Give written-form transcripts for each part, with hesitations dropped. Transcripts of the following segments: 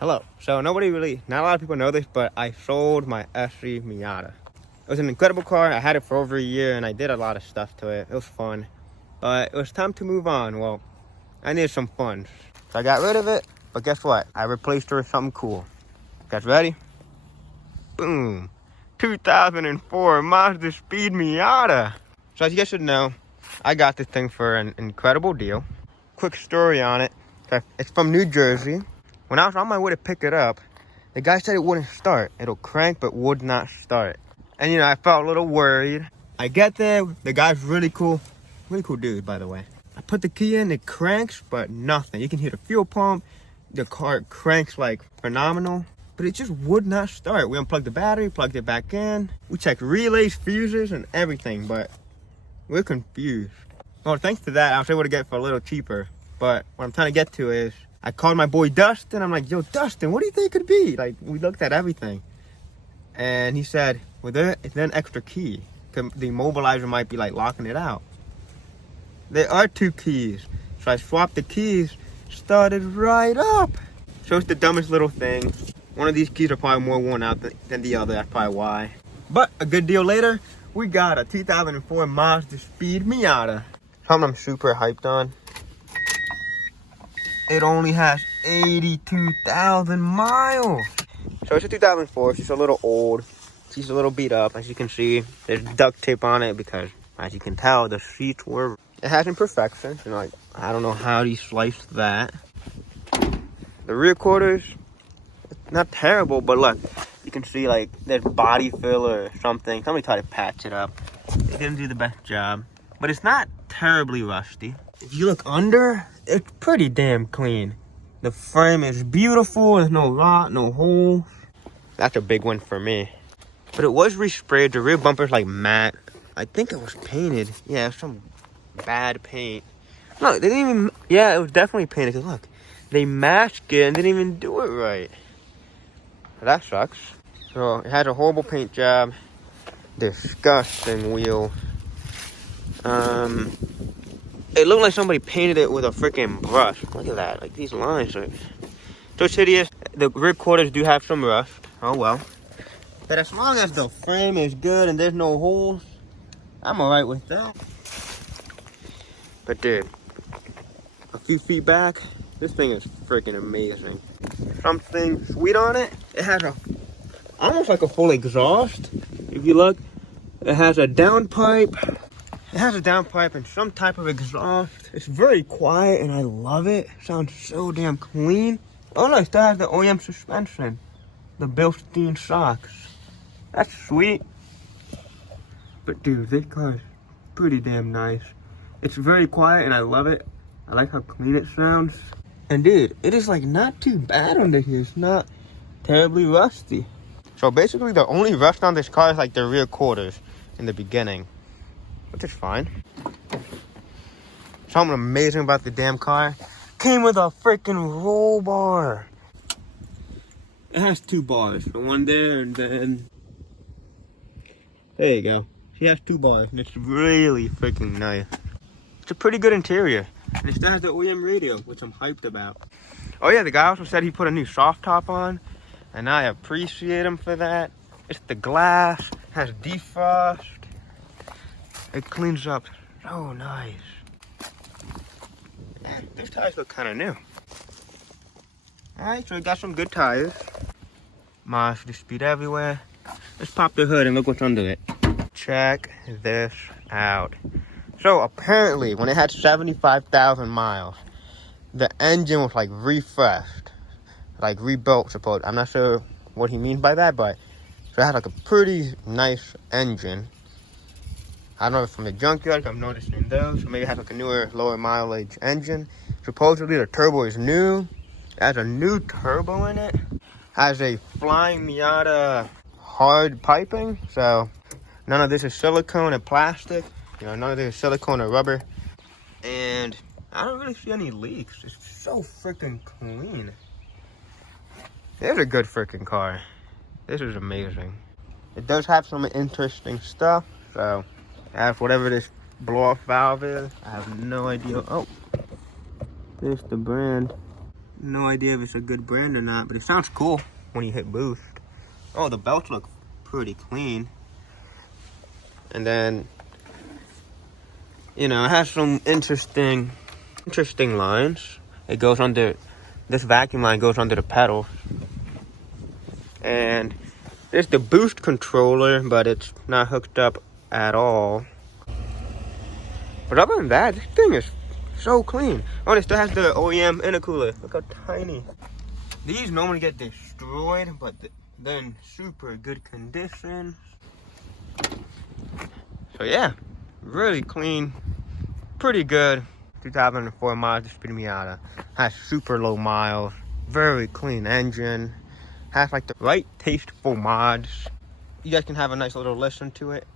Hello. So not a lot of people know this, but I sold my SE Miata. It was an incredible car. I had it for over a year and I did a lot of stuff to it. It was fun, but it was time to move on. Well, I needed some funds. So I got rid of it, but guess what? I replaced it with something cool. You guys ready? Boom. 2004 Mazda Speed Miata. So as you guys should know, I got this thing for an incredible deal. Quick story on it. It's from New Jersey. When I was on my way to pick it up, the guy said it wouldn't start. It'll crank, but would not start. And you know, I felt a little worried. I get there, the guy's really cool dude, by the way. I put the key in, it cranks, but nothing. You can hear the fuel pump. The car cranks like phenomenal, but it just would not start. We unplugged the battery, plugged it back in. We checked relays, fuses, and everything, but we're confused. Well, thanks to that, I was able to get it for a little cheaper. But what I'm trying to get to is, I called my boy Dustin. I'm like, yo, Dustin, what do you think it could be? Like, we looked at everything. And he said, well, there's an extra key. The immobilizer might be like locking it out. There are two keys. So I swapped the keys, started right up. So it's the dumbest little thing. One of these keys are probably more worn out than the other. That's probably why. But a good deal later, we got a 2004 Mazda Speed Miata. Something I'm super hyped on. It only has 82,000 miles. So it's a 2004. It's just a little old. She's a little beat up. As you can see, there's duct tape on it because, as you can tell, the seats were... It has imperfections. You know, like, I don't know how he sliced that. The rear quarters, not terrible, but look, you can see like there's body filler or something. Somebody tried to patch it up. They didn't do the best job, but it's not terribly rusty. If you look under, it's pretty damn clean. The frame is beautiful. There's no rot, no holes. That's a big one for me. But it was resprayed. The rear bumper's like matte. I think it was painted. Yeah, some bad paint. No, they didn't even... Yeah, it was definitely painted. Cause look, they masked it and didn't even do it right. That sucks. So it has a horrible paint job. Disgusting wheel. It looked like somebody painted it with a freaking brush. Look at that. Like, these lines are so hideous. The rear quarters do have some rust. Oh, well. But as long as the frame is good and there's no holes, I'm alright with that. But, dude, a few feet back, this thing is freaking amazing. Something sweet on it. It has almost like a full exhaust. If you look, it has a downpipe. It has a downpipe and some type of exhaust. It's very quiet and I love it. Sounds so damn clean. Oh no, it still has the OEM suspension. The built-in shocks. That's sweet. But dude, this car is pretty damn nice. It's very quiet and I love it. I like how clean it sounds. And dude, it is like not too bad under here. It's not terribly rusty. So basically the only rust on this car is like the rear quarters in the beginning. Which is fine. Something amazing about the damn car. Came with a freaking roll bar. It has two bars. The one there and then... There you go. She has two bars and it's really freaking nice. It's a pretty good interior. And it still has the OEM radio, which I'm hyped about. Oh yeah, the guy also said he put a new soft top on. And I appreciate him for that. It's the glass. It has defrost. It cleans up so nice. Man, these tires look kind of new. Alright, so we got some good tires. Mazda Speed everywhere. Let's pop the hood and look what's under it. Check this out. So apparently, when it had 75,000 miles, the engine was like refreshed, like rebuilt, suppose. I'm not sure what he means by that, but so it had like a pretty nice engine. I don't know if from the junkyard, I'm noticing those. So maybe it has like a newer, lower mileage engine. Supposedly the turbo is new. It has a new turbo in it. Has a Flying Miata hard piping. So none of this is silicone and plastic. You know, none of this is silicone or rubber. And I don't really see any leaks. It's so freaking clean. It's a good freaking car. This is amazing. It does have some interesting stuff. So as whatever this blow-off valve is, I have no idea. Oh, there's the brand. No idea if it's a good brand or not, but it sounds cool when you hit boost. Oh, the belts look pretty clean. And then, you know, it has some interesting lines. It goes under, this vacuum line goes under the pedals. And there's the boost controller, but it's not hooked up at all. But other than that, this thing is so clean. Oh, it still has the OEM intercooler. Look how tiny. These normally get destroyed, but they're in super good condition. So yeah, really clean, pretty good. 2004 Mazda Speed Miata. Has super low miles, very clean engine. Has like the right tasteful mods. You guys can have a nice little listen to it.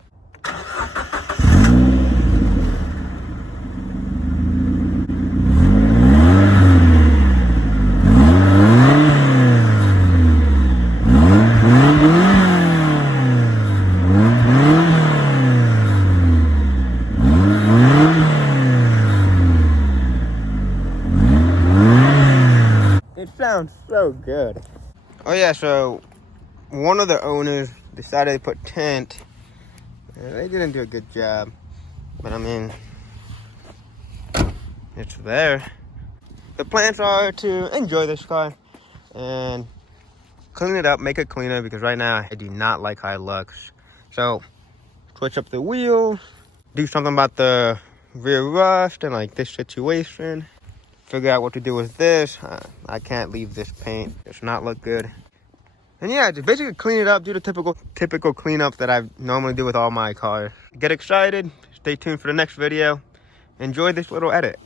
It sounds so good. Oh yeah, so one of the owners decided to put tint. They didn't do a good job, but I mean, it's there. The plans are to enjoy this car and clean it up, make it cleaner, because right now I do not like how it looks. So switch up the wheels, do something about the rear rust and like this situation. Figure out what to do with this. I can't leave this paint. It does not look good. And yeah, just basically clean it up, do the typical cleanup that I normally do with all my cars. Get excited, stay tuned for the next video. Enjoy this little edit.